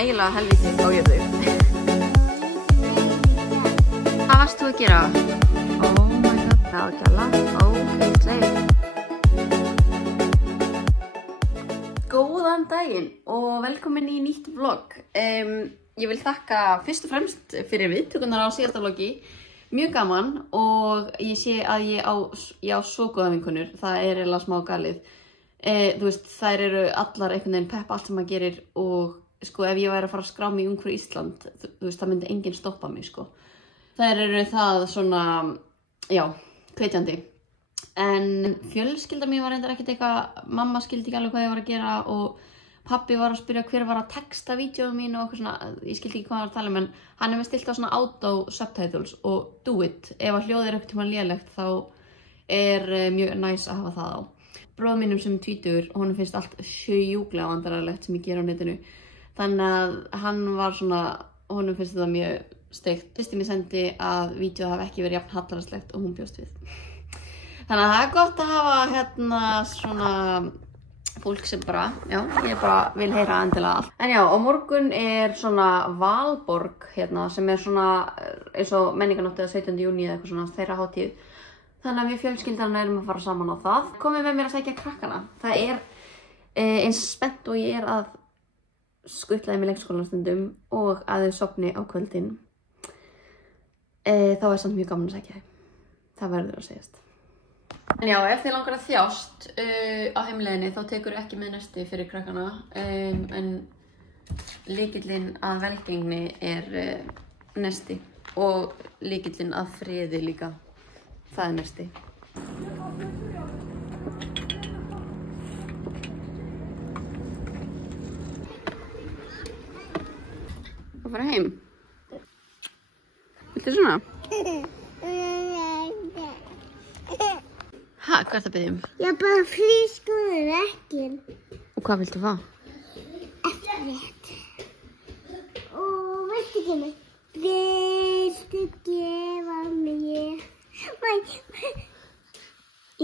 eiginlega helviti á jörðu. Hvað varst þú að gera? Oh my god, það var gjalla. Ógeðslega. Góðan daginn og velkomin í nýtt vlogg. Ég vil þakka fyrst og fremst fyrir viðtökurnar á síðasta vloggi. Mjög gaman og ég sé að ég á svo góða vinkonur. Það eiginlega smá galið. Þú veist, þær eru allar einhvern veginn pepp allt sem maður gerir og sko ef ég væri að fara að skrá mig í Ungfrú Ísland, þú veist, það myndi enginn stoppa mig sko. Þær eru það svona, já, hvetjandi. En fjölskylda mín var reyndar ekkert eitthvað, mamma skildi ekki alveg hvað ég var að gera og pabbi var að spyrja hver var að texta vídeóum mín og eitthvað svona, ég skildi ekki hvað hann var að tala um, en hann með stilt á svona auto subtitles og do it. Ef að hljóðið einhvern tímann lélegt þá mjög næs að hafa það á. Bróður mínum sem 20, honum finnst allt sjúklega vandræðalegt sem ég ger á netinu. Þannig að hann var svona, honum finnst þetta mjög steikt. Systir mér sendi að vídeóið hafi ekki verið jafn hallarslegt og hún bjóst við. Þannig að það gott að hafa svona fólk sem bara, já, ég bara vil heyra endilega allt. En já, á morgun svona Valborg sem svona eins og menningarnóttið 17. júní eða eitthvað svona þeirra hátíð. Þannig að við fjölskyldan erum að fara saman á það. Komið með mér að sækja krakkana. Það eins spennt og ég að skutla þeim í leikskólanum stundum og að þau sofni á kvöldin. Þá samt mjög gaman að sækja þeim. Það verður að segjast. En já, ef þið langar að þjást á heimleiðinni þá tekur ekki með nesti fyrir krakkana. En lykillinn að velgengni nesti og lykillinn að friði líka. Það nesti. Að fara heim? Viltu svona? Ha, hvað ert að biðja um? Ég bara frískoður ekkin. Og hvað viltu fá? Eftirrétt. Og veistu ekki mig? Viltu gefa mér?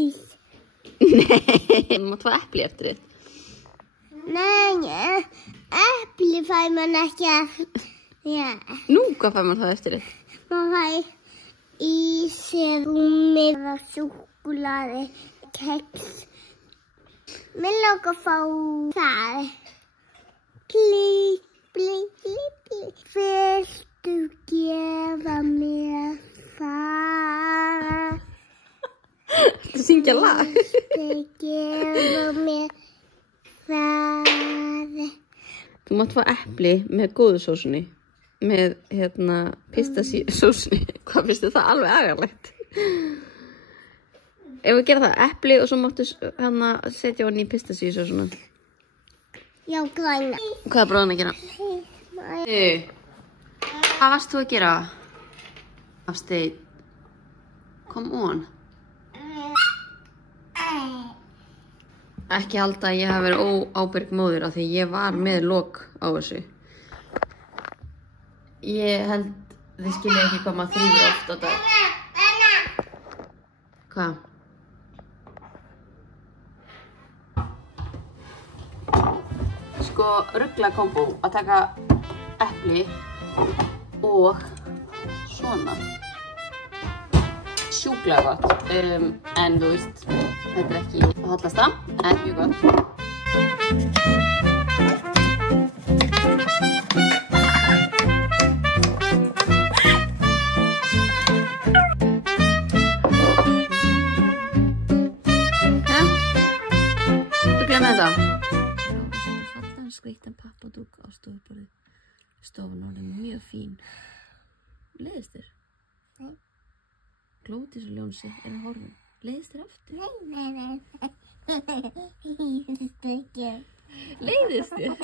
Ís. Nei, mátt fá epli eftir þitt. Nei, epli fær mann ekki eftir. Já. Nú, hvað fær maður það eftir þitt? Man fær ís, rúmi, súkkulaði, keks. Mér langar að fá það. Plík, plík, plík, plík. Viltu gefa mér það? Þú syngja lag. Viltu gefa mér það? Þú mátt fá epli með góðu sósunni. Með, pistasísósunni. Hvað finnst þið það alveg agarlegt? Ef við gera það, epli og svo máttu setja hann í pistasísósuna. Já, græna. Hvað er bróðan að gera? Hvað varst þú að gera? Hafsteinn. Come on. Ekki halda að ég hafi verið óábyrg móðir af því ég var með lok á þessu. Ég held þið skilja ekki hvað maður þrífur oft á dag. Hvað? Sko, ruggla kombo að taka epli og svona. Sjúklega gott, en þú veist, þetta ekki að hollasta, en mjög gott. Hæ? Þú glemði þetta? Já, þessi fallan skveittan pappadúk á stofuborðið. Stofan orðin mjög fín. Leiðist þér? Nei. Glódís og Ljónsi horfin. Leiðist þér aftur? Nei. Ekki. Leiðist þér?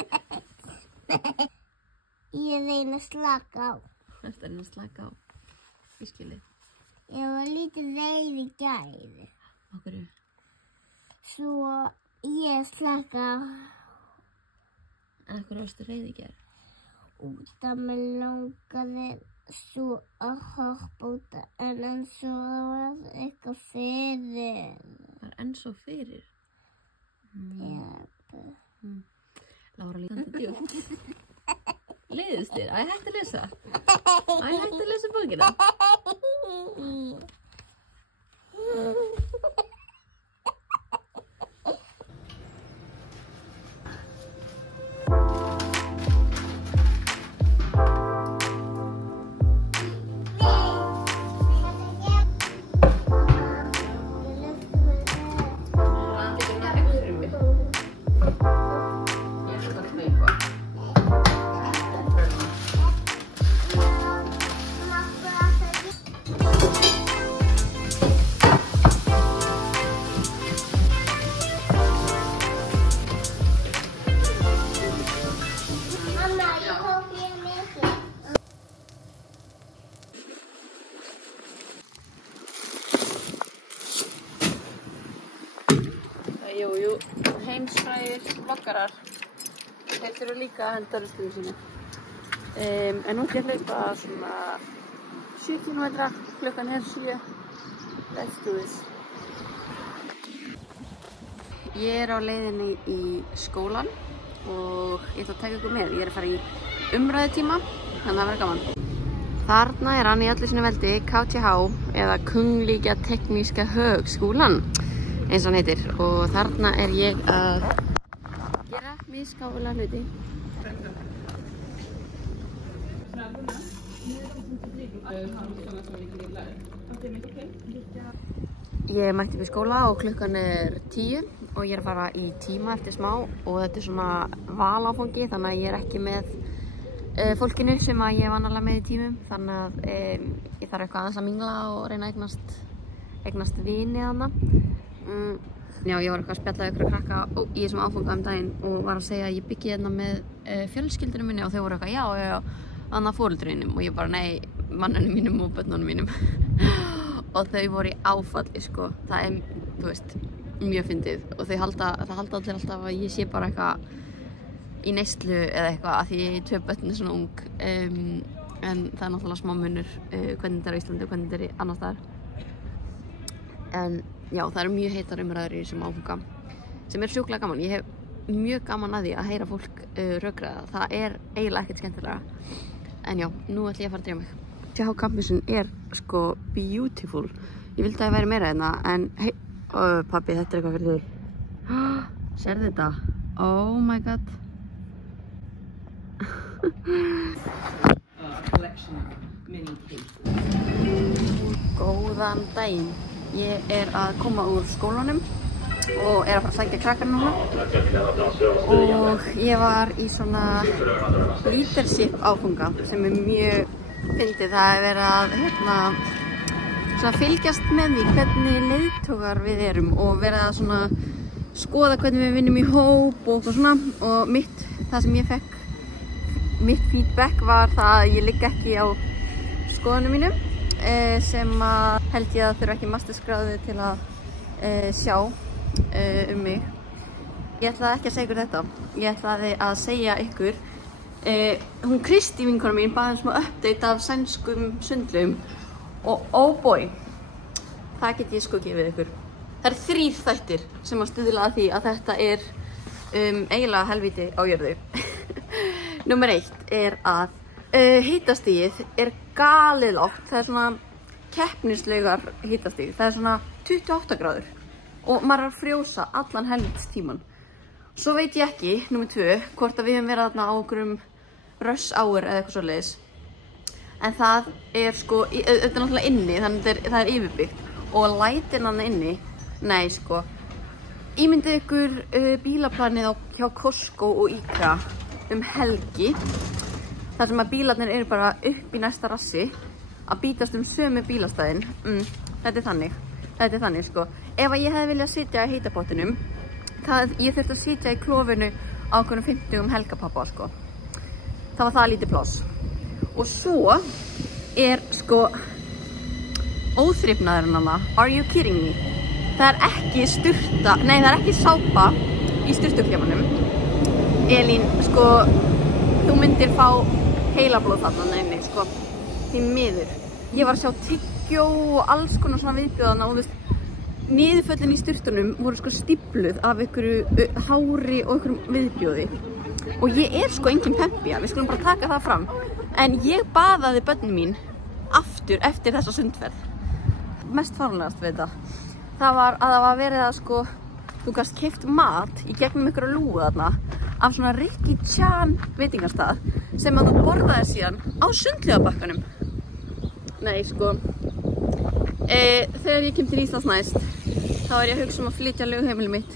Ég reyna að slaka á. Þetta er að slaka á. Ég skilji. Ég var lítið reið í gær. Á hverju? Svo ég slaka á. En hverju varstu reið í gær? Út að mig langaði svo að hoppa út en svo var eitthvað fyrir. Var enn svo fyrir? Já. Lára líkandi djúpt. Leiðist þér? Æ, hættu að lesa. Æ, hættu að lesa bókina. Jú, heimsfrægir vloggarar, þeir þurfa líka að henda ruslinu sínu. En nú ætlum ég að hlaupa svona 7 km, klukkan 7. Let's do this. Ég á leiðinni í skólan og ég ætla að taka ykkur með. Ég að fara í umræðutíma, þannig að það verður gaman. Þarna hann í öllu sínu veldi, KTH eða Kungliga Tekniska Högskolan, eins og hann heitir. Og þarna ég að gera misgáfulega hluti. Ég mætti upp í skóla og klukkan 10 og ég að fara í tíma eftir smá og þetta svona valáfangi, þannig að ég ekki með fólkinu sem að ég vanalega með í tímum, þannig að ég þarf eitthvað aðeins að mingla og reyna að eignast vini þarna. Já, ég var eitthvað að spjalla ykkur að krakka í þessum áfanga daginn og var að segja að ég byggi hérna með fjölskyldunum minni og þau voru eitthvað já, annað foreldrunum og ég bara nei, mannunum mínum og börnunum mínum og þau voru í áfalli sko, það þú veist, mjög fyndið og það halda allir alltaf að ég sé bara eitthvað í neyslu eða eitthvað að því ég er 2 börn svona ung en það náttúrulega smá munur hvernig þetta á Íslandi og hvernig þetta annars staðar. En já, það mjög heitar umræður í þessum áfanga sem sjúklega gaman. Ég hef mjög gaman að því að heyra fólk rökræða. Það eiginlega ekkert skemmtilega. En já, nú ætlum ég að fara að drífa mig. KTH campusin sko beautiful. Ég vildi að ég væri meira hérna, en hei, pabbi, þetta eitthvað fyrir þig. Sérðu þetta? Oh my god. Góðan daginn. Ég að koma úr skólanum og að fara að sækja krakkana núna og ég var í svona leadership áfanga sem mjög fyndið. Það verið að svona fylgjast með því hvernig leiðtogar við erum og verið að svona skoða hvernig við vinnum í hóp og svona og það sem ég fekk, mitt feedback var það að ég ligg ekki á skoðunum mínum sem að held ég að þurfa ekki masterskráðu til að sjá mig. Ég ætlaði ekki að segja ykkur þetta. Ég ætlaði að segja ykkur hún Kristi vinkona mín baði smá update af sænskum sundlum og oh boy, það get ég sko gefið ykkur. Það 3 þættir sem að stuðla að því að þetta eiginlega helvíti á jörðu. Númer 1 að hitastigið galið lágt. Það svona keppnislegar hitastig. Það svona 28 gráður og maður að frjósa allan helvítis tíman. Svo veit ég ekki, númer 2, hvort að við höfum verið þarna á okkurum rush hour eða eitthvað svoleiðis. En það sko, þetta náttúrulega inni, þannig það yfirbyggt og lætin hann inni, nei sko. Ímyndið ykkur bílaplanið hjá Costco og IKEA helgi. Þar sem að bílarnir eru bara upp í næsta rassi að bítast sömu bílastæðin. Þetta er þannig sko. Ef að ég hefði viljað sitja í heitapottinum, ég þurfti að sitja í klofinu á okkurum 50 helgapappa sko. Það var það lítið pláss. Og svo sko óþrifnaðurinn hana. Are you kidding me? Það ekki ekki sápa í sturtuklefanum. Elín, sko, þú myndir fá heilablóð þarna inni, sko, því miður. Ég var að sjá tyggjó og alls konar svona viðbjóðana og þú veist, niðurföllin í sturtunum voru sko stípluð af einhverju hári og einhverjum viðbjóði. Og ég sko engin pempía, við skulum bara taka það fram. En ég baðaði börnin mín aftur eftir þessa sundferð. Mest fáránlegast við þetta. Það var verið að sko, þú gast keypt mat í gegnum ykkur að lúgu þarna af svona Ricky Chan veitingastað sem að þú borðaði síðan á sundlaugarbakkanum. Nei, sko, þegar ég kem til Íslands næst, þá ég að hugsa að flytja lögheimili mitt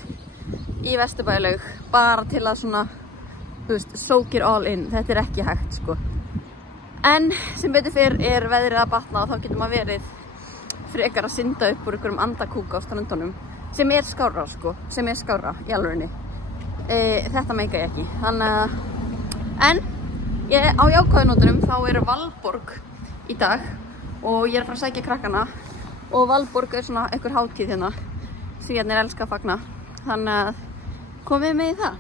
í Vesturbæjarlaug bara til að svona, þú veist, soak it all in. Þetta ekki hægt, sko. En sem betur fyrr veðrið að batna og þá getur maður verið frekar að synda upp úr einhverjum andakúka á ströndunum sem skárra, sko, sem skárra í alvörinni. Þetta meika ég ekki. Þannig að, en á jákvæðunótunum þá Valborg í dag og ég að fara að sækja krakkana og Valborg svona einhver hátíð hérna. Svíarnir elska að fagna. Þannig að komið með í það.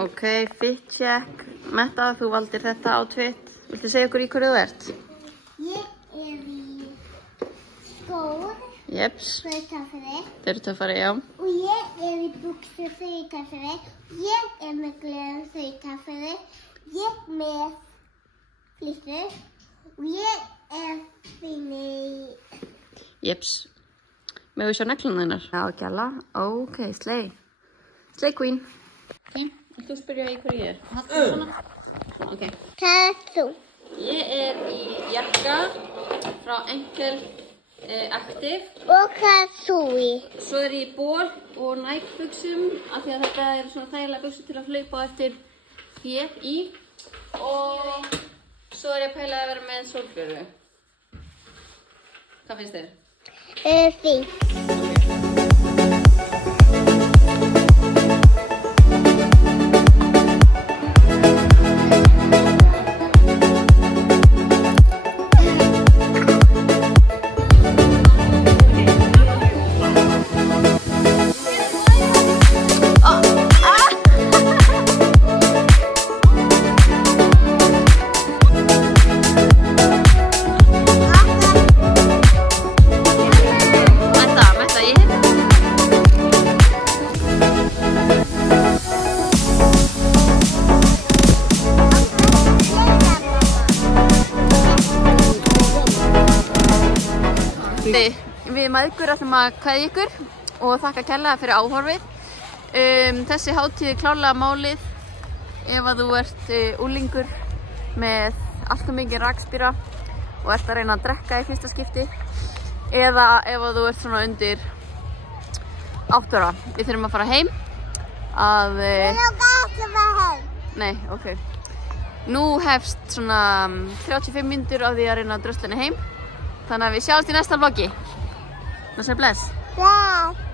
Ok, fit check. Metta, þú valdir þetta outfit. Viltu segja okkur í hverju þú ert? Ég í skór. Jeps. Þau töffari. Þeir eru töffari, já. Og ég í buxur þau töffari. Ég með glerum þau töffari. Ég með flýttur. Og ég finni. Jeps. Með við sjá negluna þinnar? Já, gæla. Ok, slay. Slay queen. Ok, þú spyrja í hverju ég Haltu svona. Ok. Það þú. Ég í jakka frá Enkel Active. Og hvað þú í? Svo ég í ból og Nike-buxum af því að þetta svona þægilega buxur til að hlaupa eftir féð í. Og svo ég að pæla að vera með sólgleru. Hvað finnst þér? Fínt. Við mæðgur ætlum að kveðja ykkur og þakka kærlega fyrir áhorfið. Þessi hátíð klárlega málið ef að þú ert unglingur með allt og mikið rakspíra og ert að reyna að drekka í fyrsta skipti eða ef að þú ert svona undir 8 ára. Við þurfum að fara heim að... Ég lóka ekki að fara heim. Nei, ok. Nú hefst svona 35 mínútur á því að reyna að drösla henni heim. Þannig að við sjáumst í næsta vloggi. Bless. Bless.